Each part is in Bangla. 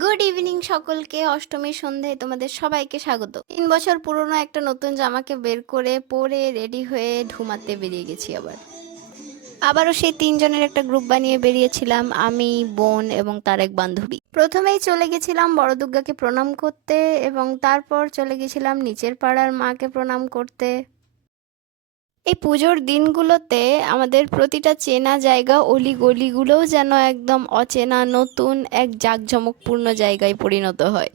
গুড ইভিনিং সকলকে। অষ্টমীর সন্ধ্যায় তোমাদের সবাইকে স্বাগত। 3 বছর পুরনো একটা নতুন জামাকে বের করে পরে রেডি হয়ে ঢুমাতে বেরিয়ে গেছি। আবারও সেই 3 জনের একটা গ্রুপ বানিয়ে বেরিয়েছিলাম, আমি, বোন এবং তার এক বান্ধবী। প্রথমেই চলে গেছিলাম বড় দুর্গাকে প্রণাম করতে এবং তারপর চলে গেছিলাম নিচের পাড়ার মাকে প্রণাম করতে। এই পুজোর দিনগুলোতে আমাদের প্রতিটা চেনা জায়গা, অলি গলিগুলোও যেন একদম অচেনা নতুন এক জাঁকজমকপূর্ণ জায়গায় পরিণত হয়।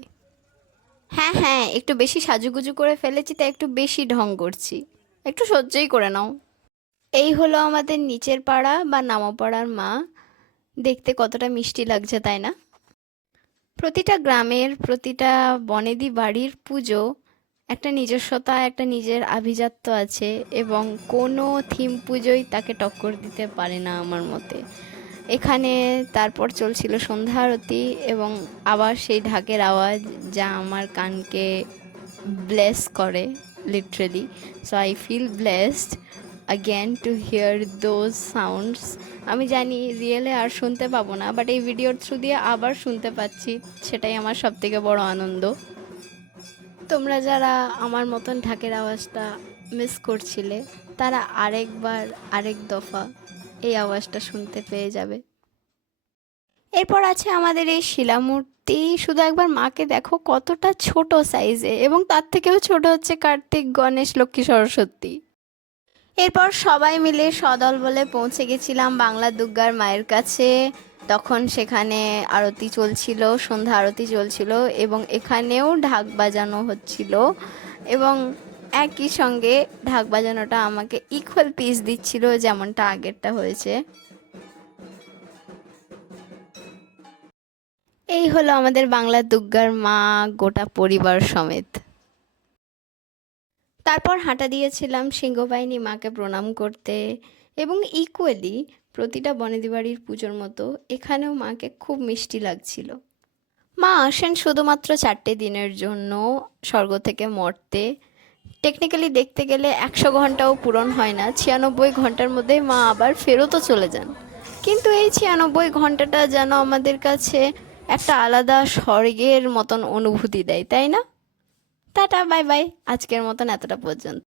হ্যাঁ হ্যাঁ, একটু বেশি সাজুগুজু করে ফেলেছি, তাই একটু বেশি ঢং করছি, একটু সহ্যই করে নাও। এই হলো আমাদের নিচের পাড়া বা নামপাড়ার মা। দেখতে কতটা মিষ্টি লাগছে তাই না? প্রতিটা গ্রামের, প্রতিটা বনেদি বাড়ির পুজো একটা নিজস্বতা, একটা নিজের আভিজাত্য আছে এবং কোনো থিম পুজোই তাকে টক্কর দিতে পারে না আমার মতে। এখানে তারপর চলছিল সন্ধ্যা আরতি এবং আবার সেই ঢাকের আওয়াজ যা আমার কানকে ব্লেস করে literally. So I feel blessed again to hear those sounds. আমি জানি রিয়েলে আর শুনতে পাবো না, বাট এই ভিডিওর থ্রু দিয়ে আবার শুনতে পাচ্ছি, সেটাই আমার সবথেকে বড় আনন্দ। তোমরা যারা আমার মতন ঢাকের আওয়াজটা মিস করছিলে, তারা আরেকবার, আরেক দফা এই আওয়াজটা শুনতে পেয়ে যাবে। এরপর আছে আমাদের এই শিলামূর্তি। শুধু একবার মাকে দেখো কতটা ছোট সাইজে, এবং তার থেকেও ছোট হচ্ছে কার্তিক, গণেশ, লক্ষ্মী, সরস্বতী। এরপর সবাই মিলে সদল বলে পৌঁছে গেছিলাম বাংলা দুর্গার মায়ের কাছে। তখন সেখানে আরতি চলছিল, সন্ধ্যা আরতি চলছিল এবং এখানেও ঢাক বাজানো হচ্ছিল এবং একই সঙ্গে ঢাক বাজানোটা আমাকে ইকুয়াল পিস দিচ্ছিল যেমনটা আগেরটা হয়েছে। এই হলো আমাদের বাংলা দুর্গার মা গোটা পরিবার সমেত। তারপর হাঁটা দিয়েছিলাম সিংহবাহিনী মাকে প্রণাম করতে এবং ইকুয়ালি প্রতিটা বনেদি বাড়ির পুজোর মতো এখানেও মাকে খুব মিষ্টি লাগছিল। মা আসেন শুধুমাত্র 4টে দিনের জন্য স্বর্গ থেকে মর্তে। টেকনিক্যালি দেখতে গেলে 100 ঘন্টাও পূরণ হয় না, 96 ঘন্টার মধ্যেই মা আবার ফেরতও চলে যান। কিন্তু এই 96 ঘন্টাটা যেন আমাদের কাছে একটা আলাদা স্বর্গের মতন অনুভূতি দেয়, তাই না? টাটা, বাই বাই, আজকের মতন এতটা পর্যন্ত।